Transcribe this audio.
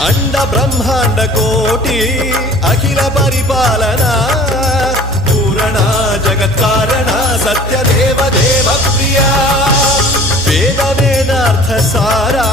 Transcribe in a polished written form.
అండ బ్రహ్మాండ కోటి అఖిల పరిపాలన పూరణ జగత్కారణ సత్య దేవ దేవ ప్రియ వేద వేదార్థ సారా